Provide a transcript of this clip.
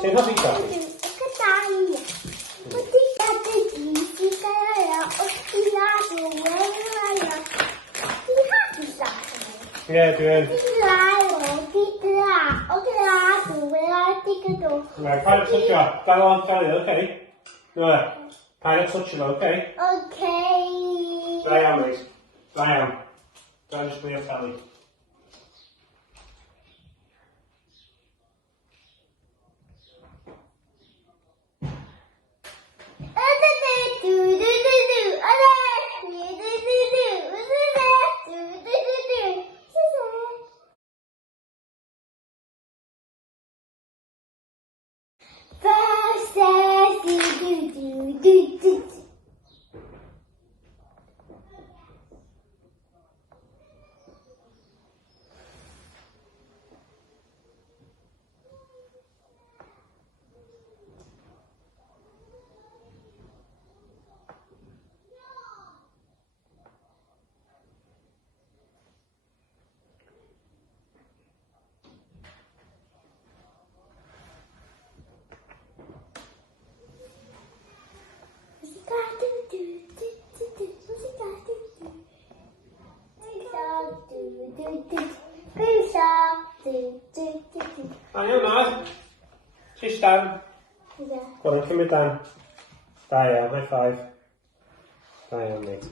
Ti'n hoffi Choccy? Ie, dwi yn. Right, paid â twtsio. Dal o'n llalu, oce? Nwe, paid â twtsio fo, oce? Da iawn, mate. Da iawn. Da jyst mwy o llalu. Da iawn, Mad. Sis dan. Go on, cymryd dan. Da iawn, high five. Da iawn, mate.